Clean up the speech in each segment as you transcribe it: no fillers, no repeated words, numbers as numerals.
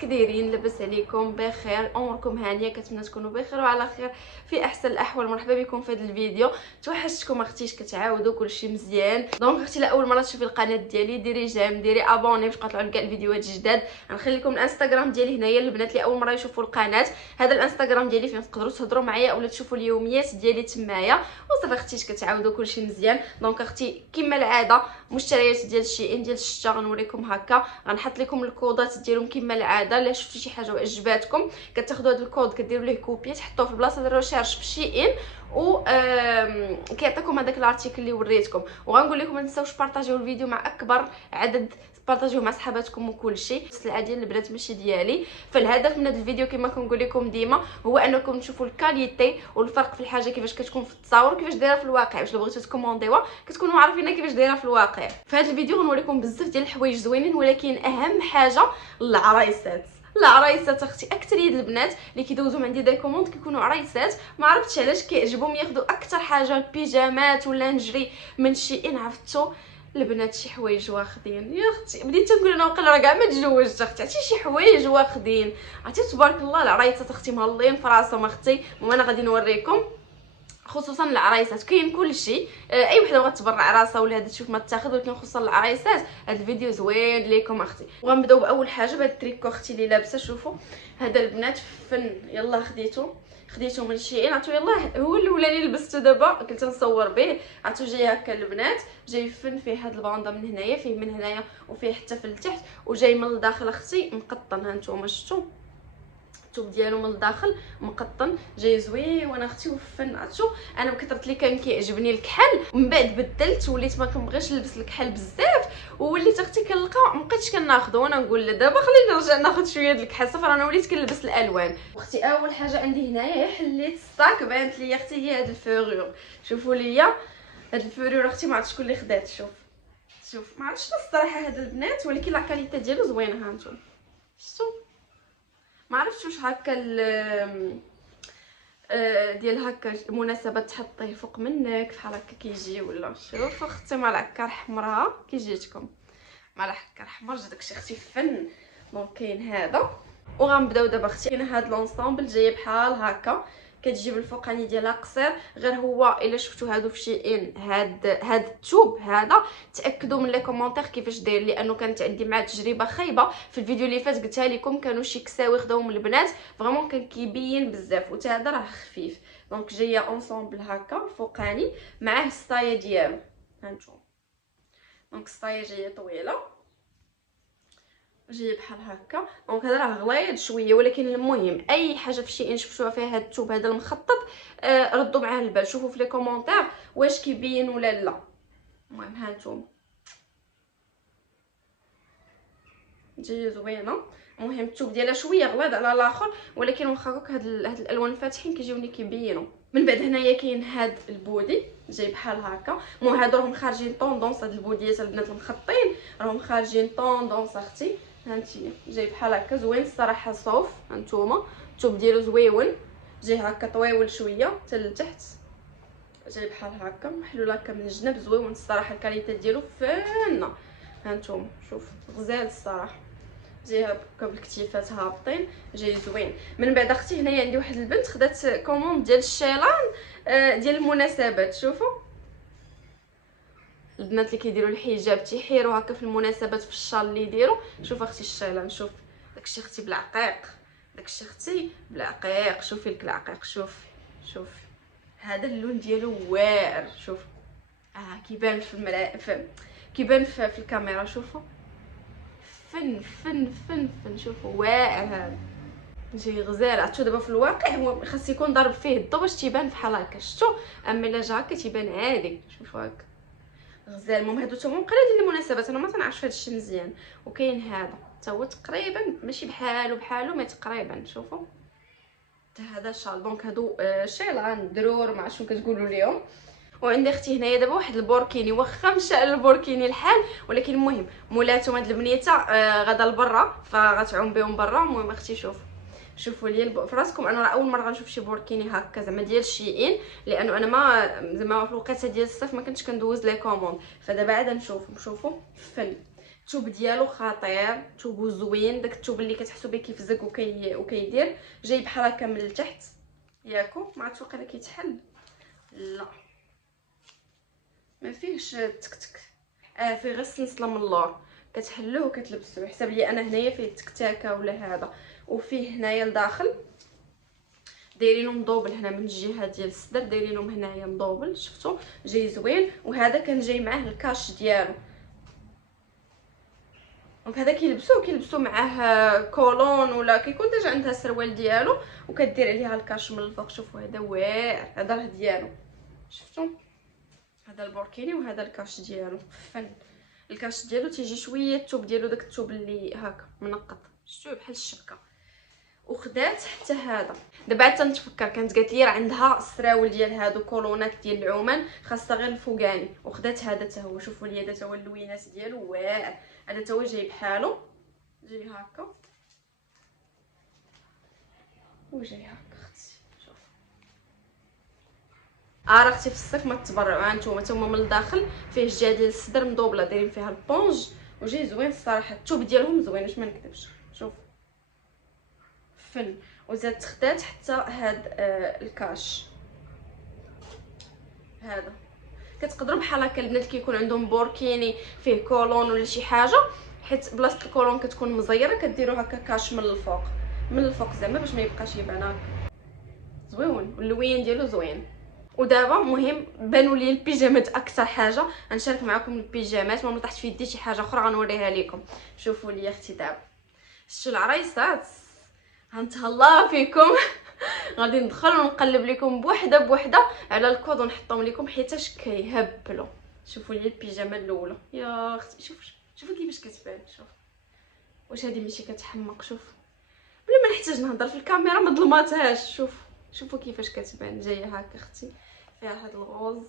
كي دايرين؟ لاباس عليكم؟ بخير؟ اموركم هانيه؟ كنتمنى تكونوا بخير وعلى خير في احسن الاحوال. مرحبا بكم في هذا الفيديو. توحشتكم اختيش كتعاودوا كلشي مزيان. دونك اختي لاول مره تشوفي القناه ديالي ديري جيم ديري ابوني باش تطلعوا لكاع الفيديوهات الجداد. غنخلي لكم الانستغرام ديالي هنايا للبنات اللي اول مره يشوفوا القناه. هذا الانستغرام ديالي فين تقدروا تهضروا معايا اولا تشوفوا اليوميات ديالي تمايا. وصافي اختيش كتعاودوا كلشي مزيان. دونك اختي كما العاده مشتريات ديال الشيئين ديال الشتا غنوريكم هكا. غنحط لكم الكودات ديالهم كما العاده. الا شفتوا شي حاجه وعجباتكم كتاخذوا هذا الكود كديروا ليه كوبي تحطوه في البلاصه ديال الريشيرش في شيئين و كيعطيكم هذاك الارتيكل اللي وريتكم. وغنقول لكم ما تنساوش بارطاجيو الفيديو مع اكبر عدد، بارطاجيوه مع صحاباتكم وكل شيء. السلعه ديال البنات ماشي ديالي. فالهدف من هذا الفيديو كما كنقول لكم ديما هو انكم تشوفوا الكاليتي والفرق في الحاجه كيفاش كتكون في التصاور وكيفاش دايره في الواقع، باش لو بغيتو تكومونديوها كتكونوا عارفين كيفاش دايره في الواقع. في هذا الفيديو غنوريكم بزاف ديال الحوايج زوينين، ولكن اهم حاجه العرايسات. العرايسات اختي اكثريه البنات اللي كيدوزوا عندي دي كوموند كيكونوا عرايسات. ما عرفتش علاش كيعجبهم ياخذوا اكثر حاجه البيجامات ولا نجري من شيئين. عرفتوا البنات شي حوايج واخدين يا اختي. بديت نقول انا وقيلا راه كاع ما تزوجت اختي، عرفتي شي حوايج واخدين. عرفتي تبارك الله العرايسات اختي مهلين في راسهم اختي. وانا غادي نوريكم خصوصا العرايسات كاين كلشي. اي وحده بغات تبرع راسها ولا هذا تشوف ما تاخذ، ولكن خصوصا العرايسات هذا الفيديو زوين ليكم اختي. وغنبداو باول حاجه بهذا التريكو اختي اللي لابسه. شوفوا هذا البنات فن. يلا خديته من شيئين. عرفتوا يلا هو الاولاني لبسته دابا كنت نصور به. عرفتوا جاي هكا البنات جاي فن فيه هاد الباندا من هنايا، فيه من هنايا وفيه حتى في التحت، وجاي من الداخل اختي مقطن. ها نتوما شفتوا الثوب ديالو من الداخل مقطن جاي زوين وانا اختي وفن. عرفتوا انا بكثرت لي كان كيعجبني الكحل، ومن بعد بدلت وليت ما كنبغيش نلبس الكحل بزاف، ووليت اختي كنلقى مابقيتش كناخذه. وانا نقول لا دابا خليني نرجع ناخذ شويه د الكحل. صافي انا وليت كنلبس الالوان. اختي اول حاجه عندي هنايا حليت الصاك بانت لي اختي هي هاد الفورور. شوفوا ليا هاد الفورور اختي ما عرفتش شكون اللي خدات. شوف ما عرفتش الصراحه هاد البنات، ولكن لا كاليتي ديالو زوينه. ها نتوما شفتوا ما عرفتش واش هكا ديال هكا مناسبه تحطيه فوق منك بحال هكا كيجي ولا. شوف اختي مع العكار حمراء كيجيتكم مع العكار حمر جا داكشي اختي فن. دونك كاين هذا وغنبداو دابا اختي. كاين هاد لونسامبل جايه بحال هكا كتجيب الفوقاني ديالها قصير. غير هو الا شفتوا هادو في شيئين هاد الثوب هذا تاكدوا من لي كومونتير كيفاش داير، لانه كانت عندي مع تجربه خايبه في الفيديو اللي فات قلتها لكم. كانوا شي كساوي خداوهم البنات فريمون كان كيبين بزاف، وتا هذا راه خفيف. دونك جايه اونسومبل هكا فوقاني معاه السطايه ديالو. هانتوما دونك السطايه جايه طويله جايه بحال هكا. دونك هذا راه غليظ شويه، ولكن المهم اي حاجه في شيئين شفتوها فيها هذا الثوب هذا المخطط ردوا معاه البال. شوفوا في لي كومونتير واش كيبين ولا لا. المهم ها نتوما جايه زوينه. المهم الثوب ديالها شويه غليظ على الاخر، ولكن واخا هكا هاد الالوان الفاتحين كيجيوني كيبينوا. من بعد هنايا كاين هاد البودي جاي بحال هكا. المهم هادو راهم خارجين طوندونس. هاد البوديات البنات المخطين راهم خارجين طوندونس اختي. هانتي جاي بحال هكا زوين الصراحه صوف. هانتوما الثوب ديالو زويون جاي هكا طويول شويه حتى لتحت جاي بحال هكا محلول هكا من الجناب زويون الصراحه. الكاليتي ديالو فانه. هانتوما شوف غزال الصراحه جاي هكا بالكتيفات هابطين جاي زوين. من بعد اختي هنايا عندي واحد البنت خدات كوموند ديال الشيلان ديال المناسبات. شوفوا البنات اللي كيديروا الحجاب تيحيروا هكا في المناسبات في الشال اللي يديروا. شوف اختي الشيلان. شوف داكشي اختي بالعقيق. داكشي اختي بالعقيق. شوفي لك العقيق. شوف هذا اللون ديالو واعر. شوف كيبان في كيبان في الكاميرا. شوفوا فن فن فن فن. شوفوا واعر هذا جاي غزال. عرفتو دابا في الواقع هو خاص يكون ضارب فيه الضو باش تيبان بحال هكا. شفتوا اما الا جا هكا تيبان عادي. شوفوا هكا غزال. المهم هادو تما قليل ديال المناسبات انا ما تنعرفش هادشي مزيان. وكاين هذا حتى هو تقريبا ماشي بحالو مي تقريبا. شوفوا حتى هذا شال. دونك هادو شيلان درور ما عرفتش كتقولوا ليهم. وعندي اختي هنايا دابا واحد البوركيني. واخا مشى البوركيني الحال، ولكن المهم مولاتهم هاد البنيته غادا لبرا فغتعوم بهم برا. المهم اختي شوفوا لي في راسكم انا راه اول مره غنشوف شي بوركيني هكا زعما ديال شيئين، لانه انا ما زعما في الوقيته ديال الصيف ما كنتش كندوز لي كوموند، فدابا عاد نشوف. شوفوا فن الثوب ديالو خطير، ثوب زوين، داك الثوب اللي كتحسوا به كيفزق وكيدير جاي بحال هكا من التحت ياكو، ما عرفتش واقيلا كيتحل لا ما فيهش تكتك، فيه غير السلسله من اللور كتحلوه وكتلبسوه. حسب لي انا هنايا فيه تكتاكه ولا هذا، وفيه هنايا لداخل دايرينهم مضوبل هنا من الجهه ديال الصدر، دايرينهم هنايا مضوبل، شفتوا جاي زوين. وهذا كان جاي معاه الكاش ديالو، دونك هذا كيلبسوه معاه كولون ولا كيكون ديجا عندها السروال ديالو وكدير عليها الكاش من الفوق. شوفوا هذا واعر، هذا راه ديالو، شفتوا هذا البوركيني وهذا الكاش ديالو فن. الكاش ديالو تيجي شويه الثوب ديالو، داك الثوب اللي هكا منقط، شفتوه بحال الشبكه. وخدات حتى هذا. دابا عاد تنتفكر، كانت قالت لي راه عندها السراول ديال هادو كولونات ديال العمان خاصها غير الفوقاني، وخدات هذا حتى هو. شوفوا لي هذا حتى هو اللوينات ديالو واعر، هذا حتى هو جاي بحالو، جاي هكا وجاي هكا اختي. شوف راه اختي في الصيف ما تبرعوا هانتوما من الداخل فيه الجهه ديال الصدر مدوبله دايرين فيها البونج وجاي زوين الصراحه، الثوب ديالهم زوين واش ما نكذبش. شوف فن. وزاد خدات حتى هاد الكاش هذا، كتقدروا بحال هكا البنات كيكون عندهم بوركيني فيه كولون ولا شي حاجه، حيت بلاصه الكولون كتكون مزيره كديروا هكا كاش من الفوق، من الفوق زعما باش ما يبقاش يبان هكا زوين، واللوين ديالو زوين. ودابا مهم بانوا لي البيجامات اكثر حاجه، غنشارك معكم البيجامات، ما طاحت في يدي شي حاجه اخرى غنوريها لكم. شوفوا لي اختي دابا شتو العرايسات هنتهلا فيكم غادي ندخل ونقلب لكم بوحده بوحده على الكود ونحطهم لكم حيتاش كيهبلوا. شوفوا لي البيجامه الاولى يا اختي، شوفوا كيفاش كتبان. شوف واش هذه ماشي كتحمق؟ شوف بلا ما نحتاج نهضر في الكاميرا ما ظلماتهاش. شوفوا كيفاش كتبان، جايه هكا اختي فيها هاد الغوز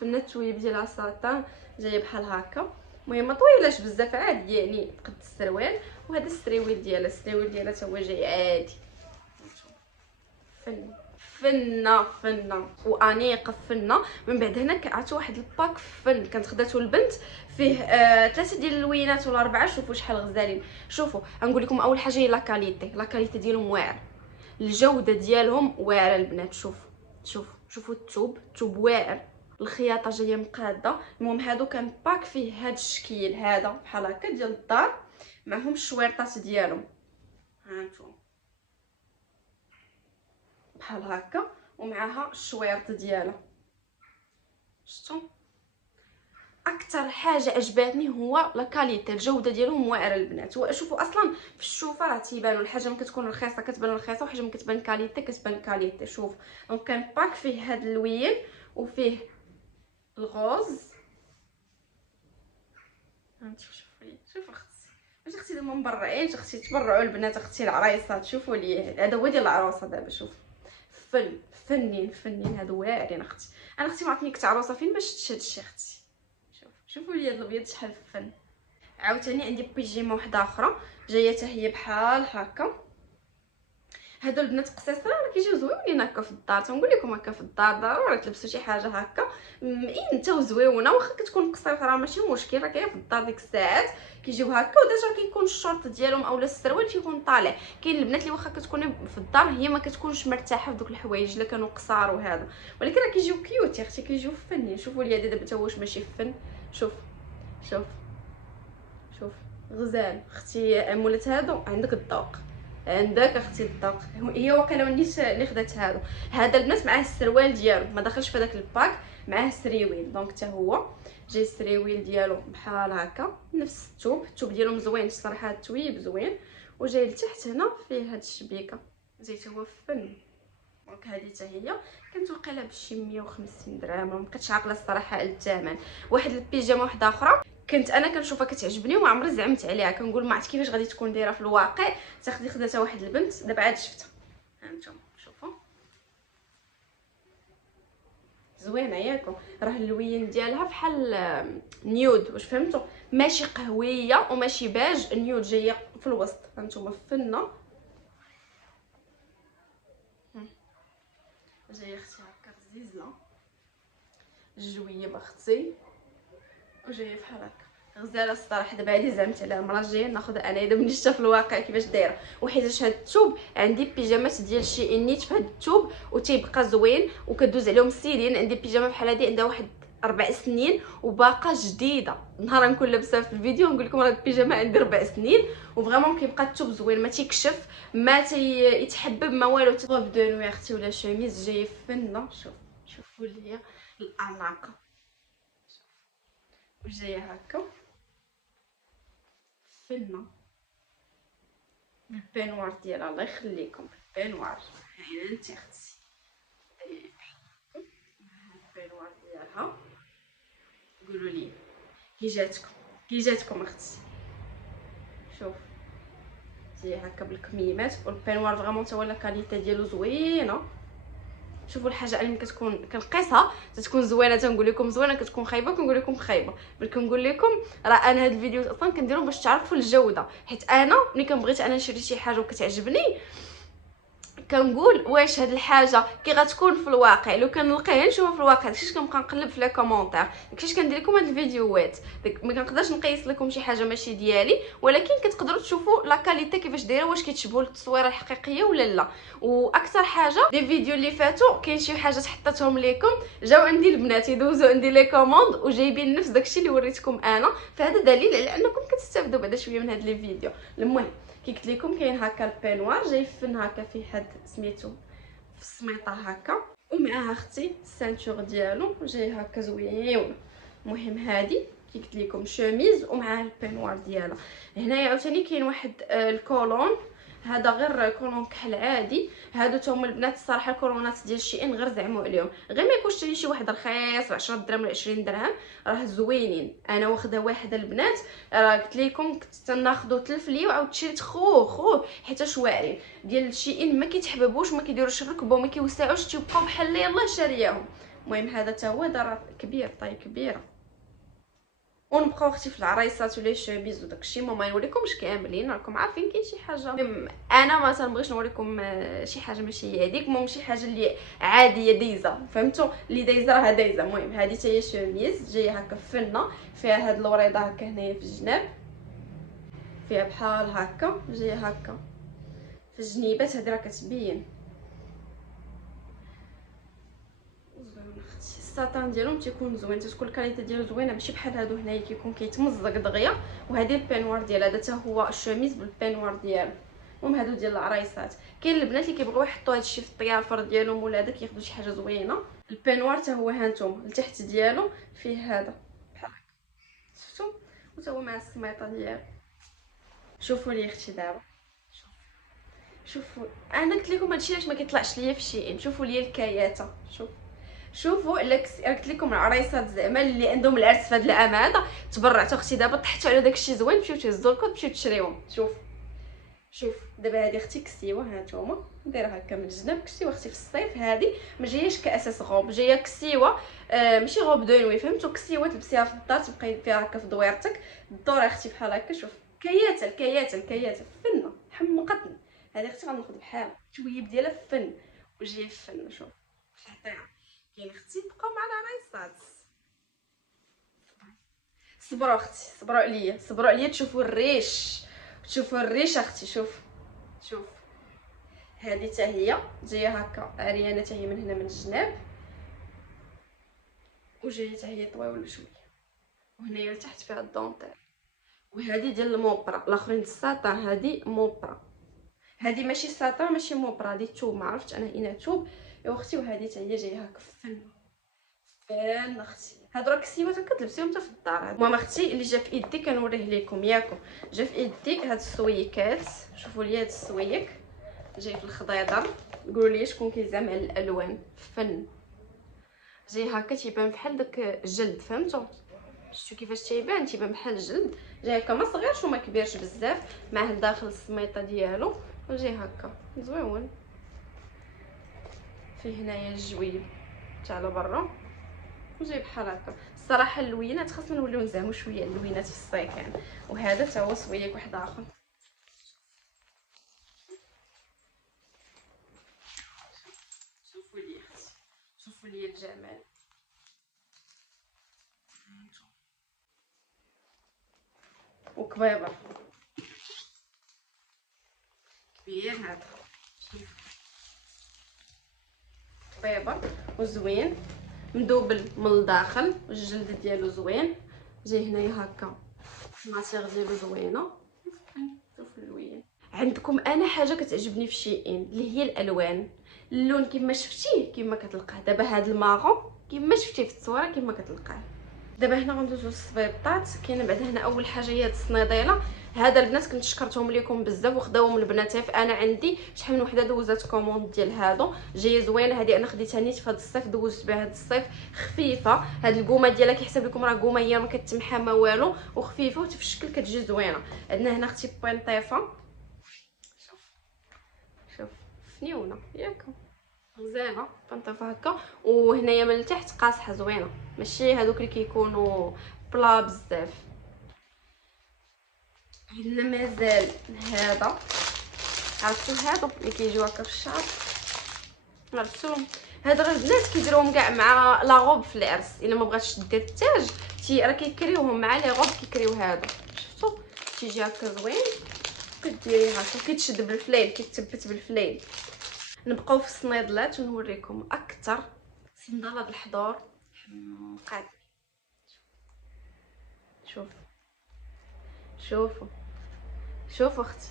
فن التويب ديالها ساطان، جايه بحال هكا. المهم ما طويلاش بزاف عادي يعني قد السروال. وهذا السريويل ديالها حتى هو جاي عادي فنه وانيقه فنه. من بعد هنا عرفتوا واحد الباك فن كانت خداتو البنت فيه 3 ديال اللوينات ولا 4. شوفوا شحال غزالين. شوفوا غنقول لكم اول حاجه هي لا كاليتي ديالهم واعر، الجوده ديالهم واعره البنات. شوفوا الثوب واعر، الخياطه جايه مقاده. المهم هادو كان باك فيه هاد الشكل هذا بحال هكا ديال الدار معهم الشويرطات ديالهم، هانتوما بحال هكا ومعها الشويرط ديالها. شفتوا اكثر حاجه عجباتني هو لا كاليتي، الجوده ديالهم واعره البنات. وشوفوا اصلا في الشوفه راه تيبانوا الحاجه ما كتكون رخيصه كتبان رخيصه، وحاجه ما كتبان كاليتي كتبان كاليتي. شوف دونك كان باك فيه هاد اللوين وفيه الغوز. شوفوا اختي واش اختي دابا مبرعين، اختي تبرعوا البنات، اختي العرايسات. شوفوا لي هذا هو ديال العروسه دابا. شوف فنين هادو واعرين اختي. انا اختي ما عرفتني كنت عروسه فين ما شفتش هادشي اختي. شوفوا لي هاد الابيض شحال فن. عاوتاني عندي بيجيمه وحده اخرى جايه حتى هي بحال هكا. هادو البنات قصيصين راه كيجيو زوينين هكا في الدار. تنقول لكم هكا في الدار ضروري تلبسوا شي حاجه هكا مئينته وزويونه، واخا كتكون قصيره راه ماشي مشكل، راه كاين في الدار ديك الساعات كيجيو هكا. وديجا كيكون الشورت ديالهم اولا السروال تيكون طالع. كاين البنات اللي واخا كتكوني في الدار هي ما كتكونش مرتاحه في دوك الحوايج الا كانوا قصار وهذا، ولكن راه كيجيو كيوت يا اختي، كيجيو فنين. شوفوا لي هذا دابا حتى واش ماشي فن. شوف غزال اختي. مولات هادو عندك الذوق، عندك اختي الذوق. هي واقيلا نيت اللي خدات هذا البنات معاه السروال ديالو ما دخلش في داك الباك، معاه السريويل. دونك حتى هو جاي السريويل ديالو بحال هكا نفس الثوب ديالو مزوين الصراحه، التويب زوين. وجاي لتحت هنا فيه هاد الشبيكه زي حتى هو فن. دونك هذه حتى هي كانت واقيلا بشي 150 درهم، ما بقيتش عاقله الصراحه الثمن. واحد البيجامه واحده اخرى كنت انا كنشوفها كتعجبني وما عمري زعمت عليها، كنقول ما عرفت كيفاش غادي تكون دايره في الواقع. خداتها واحد البنت دابا عاد شفتها. هانتوما شوفوا زوينه ياكم، راه اللوين ديالها بحال نيود، واش فهمتوا؟ ماشي قهويه وماشي باج، نيود جايه في الوسط. هانتوما فنه جايه اختي هكا غزيزه الجويب اختي، وجايه بحال هكا غزاله الصراحه. دابا هادي زعمت عليها المره الجايه ناخذها انايا دابا نشوف في الواقع كيفاش دايره. وحيت هاد الثوب عندي بيجامات ديال شي نيت في هاد الثوب وتيبقى زوين وكدوز عليهم السنين. عندي بيجامه بحال هادي عندها واحد 4 سنين وباقا جديده. نهار نكون لابسه في الفيديو نقول لكم راه البيجامه عندي 4 سنين وفريمون كيبقى الثوب زوين، ما تيكشف ما يتحبب ما والو. طوب دو نوي اختي ولا شوميز جايه فنه. شوفوا لي الاناقه وجايه هكا فنه البينوار ديالها. الله يخليكم البينوار هايله انت اختي. البينوار ديالها قولوا لي كي جاتكم اختي. شوف جاي هكا بالكميمات والبينوار فريمون تا هو لا كاليتي ديالو زوينه. شوفوا الحاجه اللي كتكون كنقيسها تتكون زوينه تنقول لكم زوينه، كتكون خايبه كنقول لكم خايبه. بل كنقول لكم راه انا هاد الفيديو اصلا كنديرهم باش تعرفوا الجوده، حيت انا ملي كنبغيت انا نشري شي حاجه وكتعجبني كنقول واش هاد الحاجه كي غتكون في الواقع. لو كنلقاها نشوفها في الواقع داكشي كنبقى نقلب في لي كومونتير، داكشي كندير لكم هاد الفيديوهات. ما كنقدرش نقيس لكم شي حاجه ماشي ديالي، ولكن كتقدروا تشوفوا لا كاليتي كيفاش دايره، واش كيتشبهوا للتصويره الحقيقيه ولا لا. واكثر حاجه دي فيديو اللي فاتوا كاين شي حاجه حطيتهم لكم جاو عندي البنات يدوزوا عندي لي كوموند وجايبين نفس داكشي اللي وريتكم انا، فهذا دليل على انكم كتستافدوا بعدا شويه من هاد لي فيديو. المهم كي قلت لكم كاين هكا البينوار جاي فن هكا في حد سميتو في السميطه هكا، ومعها اختي السانتور ديالو جاي هكا زوين. المهم هادي كي قلت لكم شوميز ومعها البينوار ديالها. هنايا عاوتاني كاين واحد الكولون، هذا غير كولون كحل عادي. هادو تاهما البنات الصراحه الكولونات ديال شي غير زعموا عليهم، غير ما يكونش شي واحد رخيص ب 10 درهم ولا 20 درهم، راه زوينين. انا واخده واحده البنات راه قلت لكم كنت تناخذو تلف لي وعاود شريت خوه حيت واعرين ديال شي ما كيتحببوش وما كيديروش الركبه وما كيوسعوش تيبقاو بحال يلاه شارياهم. المهم هذا حتى هو دار كبير طاي كبيره. ونبقاو اختي في العرايسات ولي شوميز وداكشي. ما نوريكمش كاملين راكم عارفين كاين شي حاجه انا ما تنبغيش نوريكم شي حاجه ماشي هي هذيك. المهم شي حاجه اللي عاديه دايزه فهمتوا اللي دايزه راه دايزه. المهم هذه حتى هي شوميز جايه هكا فنه فيها هاد الوريضه هكا هنايا في الجناب، فيها بحال هكا جايه هكا في الجنيبات. هذه راه كتبين الساطان ديالهم تيكون زوين، تتكون الكاليتي ديالو زوينه ماشي بحال هادو هنايا كيكون كيتمزق دغيا. وهذه البينوار ديال هذا حتى هو الشوميز بالبينوار ديالو. المهم هادو ديال العرايسات. كاين البنات اللي كيبغيو يحطوا هادشي في الطيافر ديالهم ولا هذا كياخذوا شي حاجه زوينه. البينوار حتى هو هانتوما التحت ديالو فيه هذا بحال هكا شفتوا، وتا هو مع السميطه ديالو. شوفوا لي اختي دابا شوفوا انا قلت لكم هادشي علاش ما كيطلعش ليا في شي شوفوا لي الكياته. شوفوا قلت لكم العرايسات زعما اللي عندهم العرس في هذا العام هذا تبرعتوا اختي دابا طحتوا على داكشي زوين مشيو تهزوا الكود مشيو تشريوهم. شوف دابا هذه اختي كسيوه هانتوما دايره هكا من الجناب. كسيوه اختي في الصيف هذه ما جاياش كاساس غوب، جايه كسيوه ماشي غوب دو نوي فهمتوا. كسيوه تلبسيها في الدار تبقاي فيها هكا في دويرتك الدور اختي بحال هكا. شوف الكياته فنه حمقتني هذه اختي غناخذ بحالها التويب ديالها فن وجايه فن. شوف خطيره. كاين اختي بقاو مع العرايسات. صبروا اختي صبروا عليا تشوفوا الريش اختي. شوف هذه حتى هي جايه هكا عريانه حتى هي من هنا من الجناب وجايه حتى هي طويله شويه وهنايا لتحت فيها الدونتيل. وهذه ديال الموبرا الاخرين الساطان هذه موبرا. هذه ماشي ساطان ماشي موبرا هذه توب ما عرفتش انا اين توب يا اختي. وهذه حتى هي جايه هكا فن اختي. هادو راه كسيوات كتلبسيهم حتى في الدار. المهم اختي اللي جا في يدي كنوريه لكم ياكم. جا في يدي هاد السويكات. شوفوا لي هاد السويك جاي في الخضيضر. قولوا لي شكون كيزعم على الالوان فن. جاي هكا تيبان بحال داك الجلد فهمتوا. شفتوا كيفاش تيبان بحال الجلد. جاي هكا ما صغيرش وما كبيرش بزاف معاه داخل السميطه ديالو وجاي هكا زويون. فيه هنايا الجويب تاع لبرا وجاي بحال هكا. الصراحه اللوينات خاصنا نوليو نزعمو شويه اللوينات في الصيكان. وهذا حتى هو سويك واحد اخر. شوفوا لي اختي شوفوا لي الجمال. وكبيبه كبير هذا، كبيبه وزوين مدوبل من الداخل، والجلد ديالو زوين، جاي هنايا هكا الماتيغ ديالو زوينه. شوفوا اللوين. عندكم انا حاجه كتعجبني في شيئين اللي هي الالوان. اللون كما شفتيه كما كتلقاه دابا، هذا الماغون كما شفتيه في التصويره كما كتلقاه. دابا هنا غندوزو للصبيبطات. كاينه بعد هنا اول حاجه هي هاد الصنيديله. هذا البنات كنت شكرتهم لكم بزاف وخداوهم البنات. انا عندي شحال من وحده دوزات كوموند ديال هادو، جايه زوينه. هذه انا خديتها نيت في هذا الصيف، دوزت بها هذا الصيف. خفيفه، هاد القومه ديالها كيحسب لكم راه قومه هي ما كتمحى ما والو، وخفيفه وتفشكل كتجي زوينه. عندنا هنا اختي بوينطيفه، شوف فنيونه ياك غزاله بنطيفه هكا. وهنايا من التحت قاصحه زوينه، ماشي هذوك اللي كيكونوا بلا بزاف. عندنا مازال هذا، عرفتوا هادو اللي كيجيو هكا في الشعر، عرفتوهم؟ هاد راه البنات كيديروهم كاع مع لا غوب في العرس. الا ما بغاتش دير التاج راه كيكريوهم مع لي غوب، كيكريو هادو. شفتوا تيجي هكا زوين، كديريه هكا كيتشد بالفليل، كيتثبت بالفليل. نبقاو في الصنيدلات ونوريكم اكثر. صنداله بالحضور حمقات. شوفوا شوفوا اختي،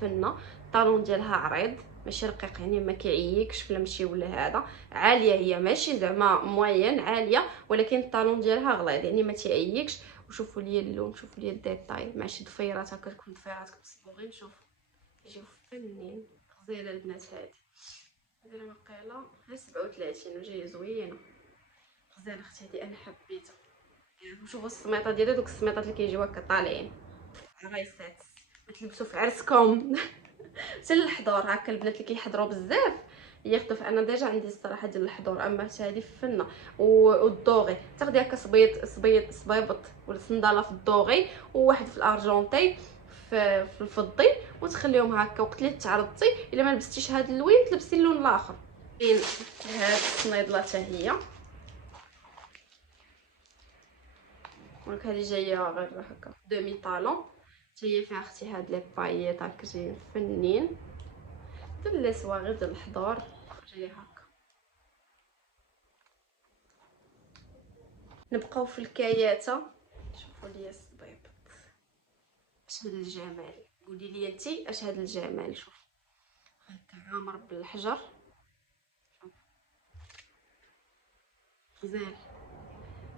فنه. الطالون ديالها عريض ماشي رقيق، يعني ما كيعيكش ولا ماشي ولا هذا. عاليه هي ماشي زعما موين، عاليه، ولكن الطالون ديالها غليظ يعني ما تيعيكش. وشوفوا لي اللون، شوفوا لي الديتاي مع شي ضفيرات هكا، تكون ضفيرات مصبوغين. شوفوا يجيو فنين، غزاله البنات. هذه واقيلا ها 37 وجايه زوينه، غزاله اختي. هذه انا حبيتها. شوفوا السميطه ديالها، دوك السميطات اللي كيجيو هكا طالعين عرايسات، تلبسوا في عرسكم حتى للحضور هكا. البنات اللي كيحضروا بزاف ياخذوا. انا ديجا عندي الصراحه ديال الحضور، اما هذه فنه. والدوغي تاخدي هكا صبيبط ولا صنداله في الدوغي، وواحد في الارجونتي في الفضي، وتخليهم هكا. وقت اللي تعرضتي الا ما لبستيش هذا اللوين تلبسي اللون الاخر. كاين هاد الصنيدله حتى هي، دونك هذه جايه غير هكا دومي طالون. هي فيها اختي هاد لي باييط هكا جايين فنين، ديال لي صواغي ديال الحضور جايه هكا. نبقاو في الكياته. شوفوا لي الصبيبط اش هاد الجمال، قولي لي انتي اش هاد الجمال. شوف هكا عامر بالحجر، غزال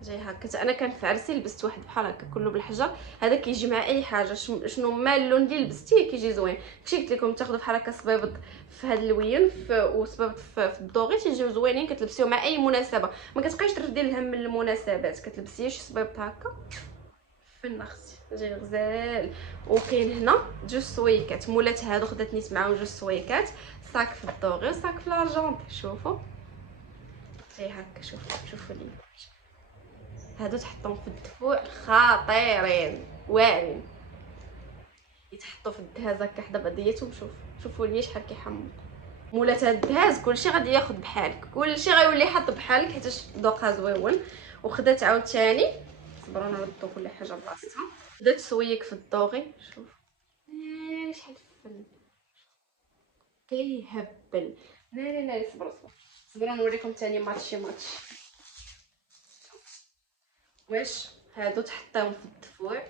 جاي هكا. انا كان في عرسي لبست واحد بحال هكا كله بالحجر. هذا كيجي مع اي حاجه. شنو ما اللون اللي لبستيه كيجي زوين. داكشي قلت لكم، تاخذوا بحال هكا صبيبط في هذا اللوين وصبيبط في الدوغي، تيجيو زوينين. كتلبسيو مع اي مناسبه، ما كتبقايش تردي الهم من المناسبات، كتلبسيه شي صبيبط هكا فين اختي جاي غزال. وكاين هنا جوج سويكات مولات هادو، خدات نيت معاهم جوج سويكات، صاك في الدوغي وصاك في الارجونتي. شوفوا جاي هكا. شوفوا لي هادو تحطهم في الدفوع خطيرين واعرين، يتحطوا في الدهاز هكا حدا بعضياتهم. شوفوا لي شحال كيحمض. مولات هاد الدهاز كلشي غادي ياخذ بحالك، كلشي غيولي حاط بحالك حيتاش ذوقها زويون. وخدات عاوتاني، صبروا نردو كل حاجه بلاصتها. بدات تسويك في الدوغي. شوف شحال فن كيهبل. لا صبروا نوريكم ثاني ماتشي. واش هادو تحطيهم في الدفوع،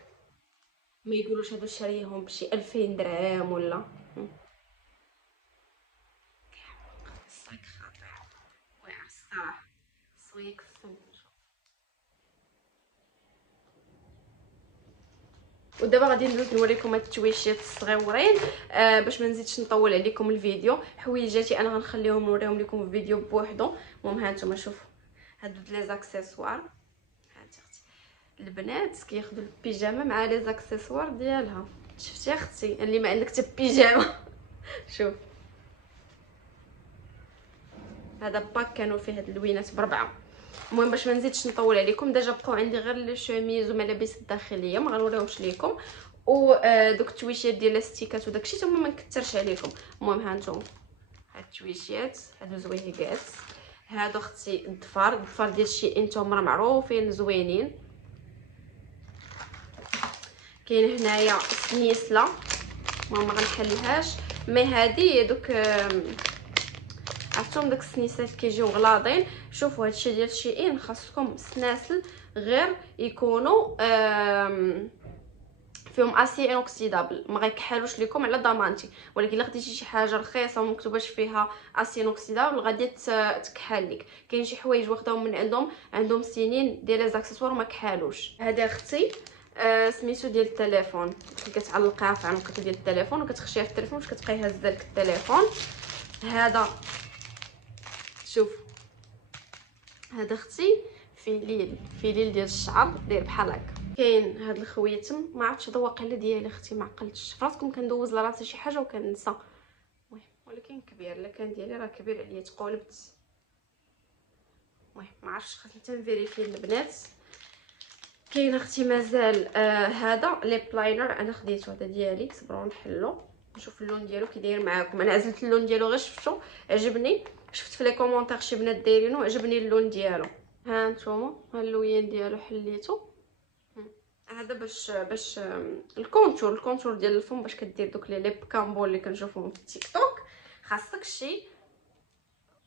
ما يقولوش هادو شاريهم بشي 2000 درهم ولا الصاك خاطر واعر الصراحه. سويك فن. ودابا غادي ندوز نوريكم هاد التويشيات الصغيورين باش ما نزيدش نطول عليكم الفيديو. حويجاتي انا غنخليهم نوريهم لكم في فيديو بوحدو. المهم ها نتوما شوفوا هادو لي زاكسيسوار. هانتي اختي البنات كياخذوا البيجامه مع لي زاكسيسوار ديالها. شفتي اختي اللي ما عندك حتى بيجامه شوف هذا باك كانوا فيه هاد اللوينات بربعه. المهم باش ما نزيدش نطول عليكم، ديجا بقاو عندي غير لي شوميز وملابس الداخليه ما غنوريهمش ليكم، ودوك التويشات ديال الستيكات وداكشي تما ما نكثرش عليكم. المهم ها نتوما هاد التويشيات هادو زوينيكات. هادو اختي الضفار ديال شي انتم راه معروفين زوينين. كاين هنايا سنيسله ما غنحلهاش، مي هادي دوك عرفتهم داك السنيسات كيجيو غلاضين. شوفوا هادشي ديال شيئين خاصكم السناسل غير يكونوا فيهم اسي انوكسيدابل، ما غيكحلوش لكم على ضمانتي. ولكن الا خديتي شي حاجه رخيصه ومكتوباش فيها اسي انوكسيدابل غادي تكحل لك. كاين شي حوايج واخداهم من عندهم سنين ديال لي زاكسيسوار وما كحالوش. هذه اختي سميتو ديال التليفون، كتعلقيها في عنقك ديال التليفون وكتخشيها في التليفون باش كتبقاي هازه لك التليفون. هذا شوف، هذا اختي فيليل ديال الشعر داير بحال هكا. كاين هاد الخويتم ما عرفتش هذا واقيلا ديالي اختي، ما عقلتش فراسكم كندوز لراسي شي حاجه وكنسى. المهم ولكن كبير، الا كان ديالي راه كبير عليا تقولبت. المهم ما عرفتش، خاصني تنفيريفي البنات. كاين اختي مازال هذا ليب لاينر انا خديته، هذا ديالي. صبروا نحلو نشوف اللون ديالو كي داير معاكم. انا عزلت اللون ديالو غير شفتو عجبني، شفت في لي كومونتير شي بنات دايرينو عجبني اللون ديالو. ها نتوما ها اللوين ديالو حليتو. هذا باش الكونتور ديال الفم، باش كدير دوك لي ليب كامبول اللي كنشوفهم في التيك توك. خاصك شي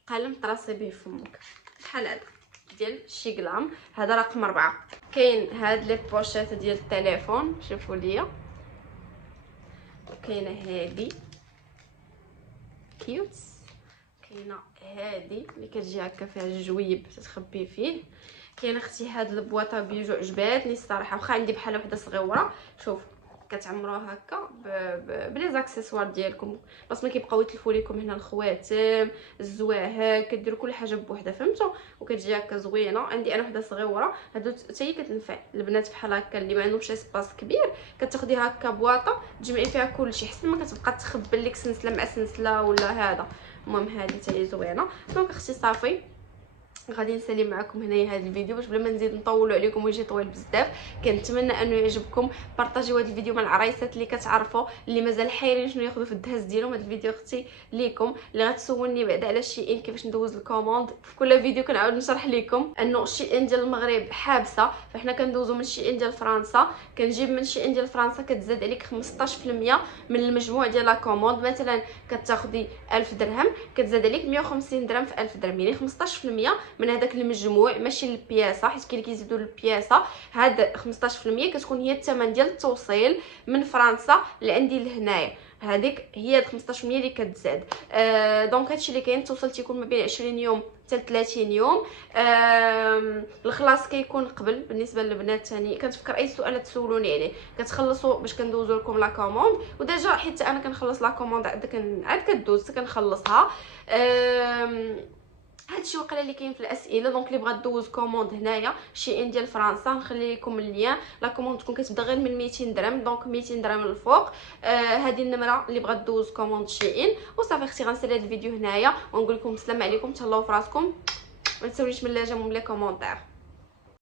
قلم تراسي به فمك بحال هذا ديال شي غلام. هذا رقم 4. كاين هاد لي بوشيت ديال التليفون، شوفوا ليا. وكاينه هادي كيوت، كاينه هادي اللي كتجي هكا فيها الجويب تتخبي فيه. كاين اختي هاد البواطه بيجو عجباتني الصراحه، واخا عندي بحال وحده صغيره. شوف كتعمروها هكا بلي زاكسيسوار ديالكم، بس ما كيبقاو يتلفوا لكم هنا الخواتم الزواهر، كديروا كل حاجه بوحده فهمتوا، وكتجي هكا زوينه. عندي انا وحده صغيره، هادو حتى هي كتنفع البنات بحال هكا اللي ما عندهمش اسباس كبير. كتاخديها هكا بواطه تجمعي فيها كلشي، حسن ما كتبقى تخبل لك سلسله مع سلسله ولا هذا. المهم هذه حتى هي زوينه. دونك اختي صافي غادي نسالي معكم هنايا هذا الفيديو باش بلا ما نزيد نطولوا عليكم ويجي طويل بزاف. كنتمنى انه يعجبكم. بارطاجيو هذا الفيديو مع العرايسات اللي كتعرفوا اللي مازال حايرين شنو ياخذوا في الدهز ديالهم. هذا الفيديو اختي ليكم اللي غتسولني بعدا على شيئين كيفاش ندوز الكوموند. في كل فيديو كنعاود نشرح لكم انه شيئين ديال المغرب حابسه، فاحنا كندوزو من شيئين ديال فرنسا. كنجيب من شيئين ديال فرنسا كتزاد عليك 15% من المجموع ديال لا كوموند. مثلا كتاخدي 1000 درهم كتزاد عليك 150 درهم في 1000 درهم، يعني 15% من هذاك المجموع، ماشي البياسه حيت كاين اللي كيزيدوا البياسه. هاد 15% كتكون هي الثمن ديال التوصيل من فرنسا لعندي لهنايا. هذيك هي 15% اللي كتزاد. دونك هادشي اللي كاين. التوصيل تيكون ما بين 20 يوم حتى 30 يوم. الخلاص كيكون قبل بالنسبه للبنات. ثاني كنتفكر اي سؤال تسولوني عليه كتخلصوا باش كندوزو لكم لا كوموند. وديجا حيت انا كنخلص لا كوموند عاد كدوز حتى كنخلصها. هادشي وقيلا اللي كاين في الاسئله. دونك اللي بغات دوز كوموند هنايا شيئين ديال فرنسا نخلي لكم اللين. لا كوموند تكون كتبدا غير من 200 درهم، دونك 200 درهم للفوق. هذه النمره اللي بغات دوز كوموند شيئين. وصافي اختي غنسالي هذا الفيديو هنايا ونقول لكم السلام عليكم، تهلاو في راسكم، ما تنساونيش من لاجام ومن لي كومونتير.